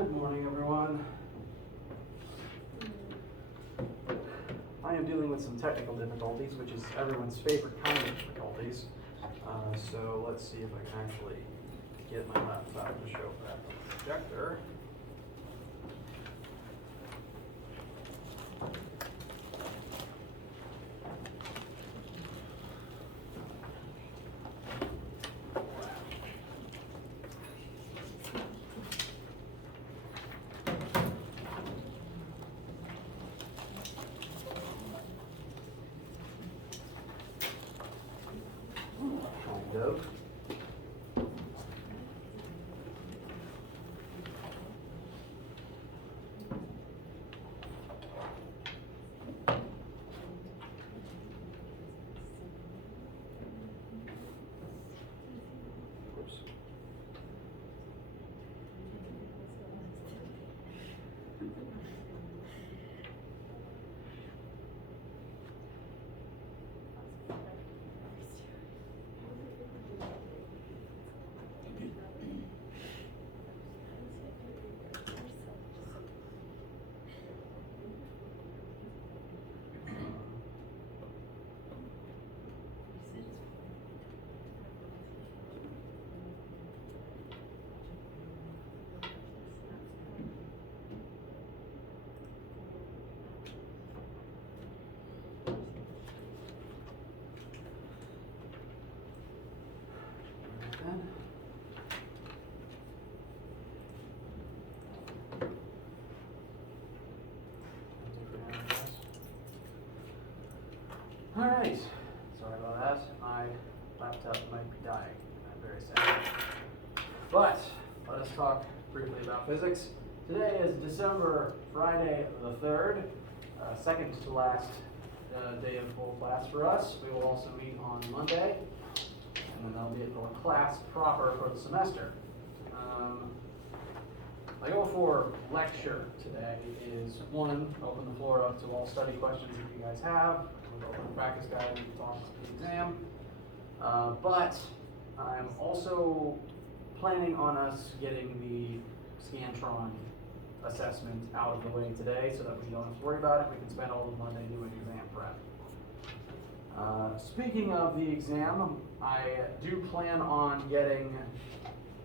Good morning, everyone. I am dealing with some technical difficulties, which is everyone's favorite kind of difficulties. So let's see if I can actually get my laptop to show back on the projector. Kind of. Oops. All right, sorry about that. My laptop might be dying. I'm very sad. But let us talk briefly about physics. Today is Friday the 3rd, second to last day of full class for us. We will also meet on Monday, and then that'll be it for class proper for the semester. My goal for lecture today is, one, open the floor up to all study questions that you guys have. We'll open the practice guide and talk about the exam. But I'm also planning on us getting the Scantron assessment out of the way today so that we don't have to worry about it. We can spend all of Monday doing exam prep. Speaking of the exam, I do plan on getting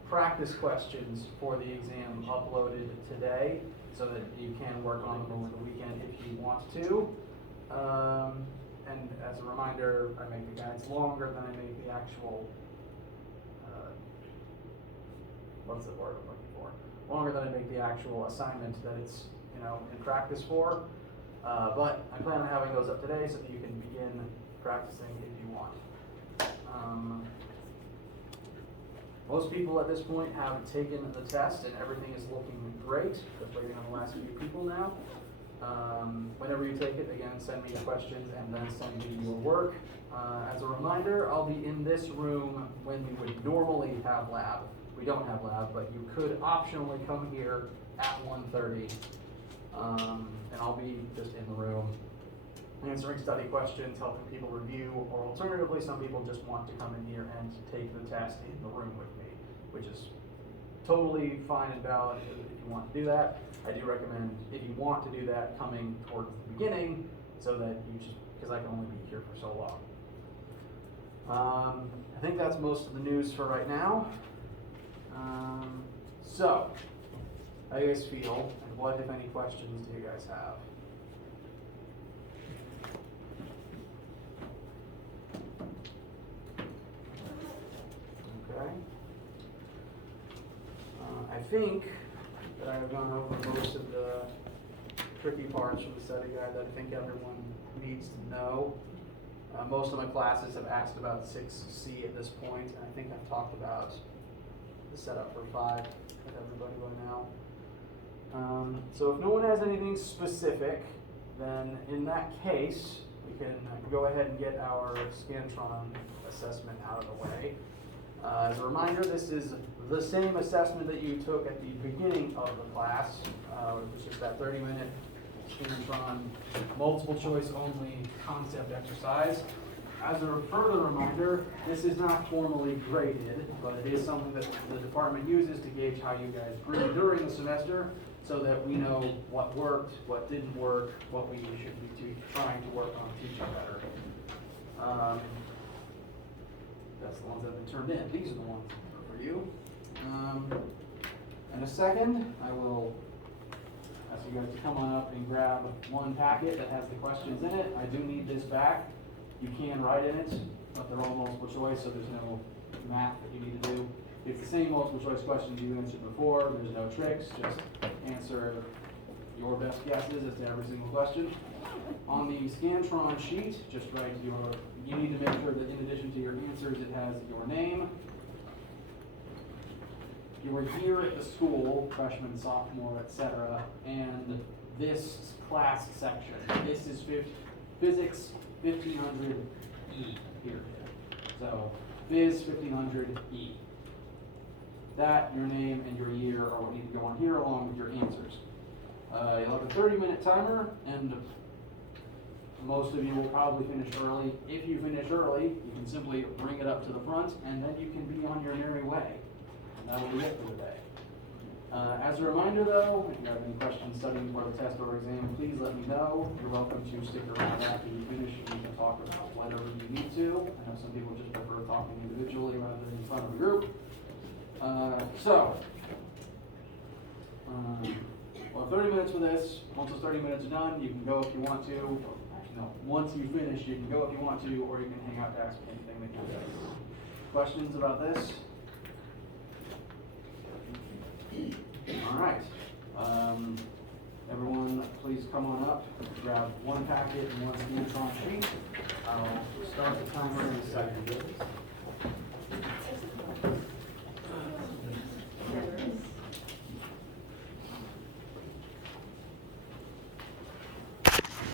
practice questions for the exam uploaded today so that you can work on them over the weekend if you want to. And as a reminder, I make the guides longer than I make the actual, what's the word I'm looking for? Longer than I make the actual assignment that it's, in practice for. But I plan on having those up today so that you can begin practicing if you want. Most people at this point have taken the test and everything is looking great. Just waiting on the last few people now. Whenever you take it, again, send me your questions and then send me your work. As a reminder, I'll be in this room when you would normally have lab. We don't have lab, but you could optionally come here at 1:30. And I'll be just in the room answering study questions, helping people review, or alternatively, some people just want to come in here and take the test in the room with me, which is totally fine and valid if you want to do that. I do recommend, if you want to do that, coming towards the beginning so that because I can only be here for so long. I think that's most of the news for right now. So, how do you guys feel, and what, if any, questions do you guys have? Okay. I think that I've gone over most of the tricky parts from the study guide that I think everyone needs to know. Most of my classes have asked about 6C at this point, and I think I've talked about the setup for 5 with everybody by now. So if no one has anything specific, then in that case, we can go ahead and get our Scantron assessment out of the way. As a reminder, this is the same assessment that you took at the beginning of the class, which is just that 30-minute Scantron multiple choice only concept exercise. As a further reminder, this is not formally graded, but it is something that the department uses to gauge how you guys grew during the semester, so that we know what worked, what didn't work, what we should be trying to work on teaching better. That's the ones that have been turned in. These are the ones that are for you. In a second, I will ask you guys to come on up and grab one packet that has the questions in it. I do need this back. You can write in it, but they're all multiple choice, so there's no math that you need to do. It's the same multiple choice questions you answered before. There's no tricks. Just answer your best guesses as to every single question. On the Scantron sheet, just write you need to make sure that in addition to your answers, it has your name, your year at the school, freshman, sophomore, etc., and this class section. This is Physics 1500 E, period. So, Phys 1500 E. That, your name, and your year are what need to go on here along with your answers. You'll have a 30-minute timer, and most of you will probably finish early. If you finish early, you can simply bring it up to the front, and then you can be on your merry way. And that will be it for the day. As a reminder though, if you have any questions studying for the test or exam, please let me know. You're welcome to stick around after you finish and we can talk about whatever you need to. I know some people just prefer talking individually rather than in front of a group. We'll have 30 minutes for this. Once those 30 minutes are done, you can go if you want to. Actually, no. Once you finish, you can go if you want to, or you can hang out to ask me anything that you have. Questions about this? All right. Everyone, please come on up. Grab one packet and one Scantron sheet. I'll start the timer in a second.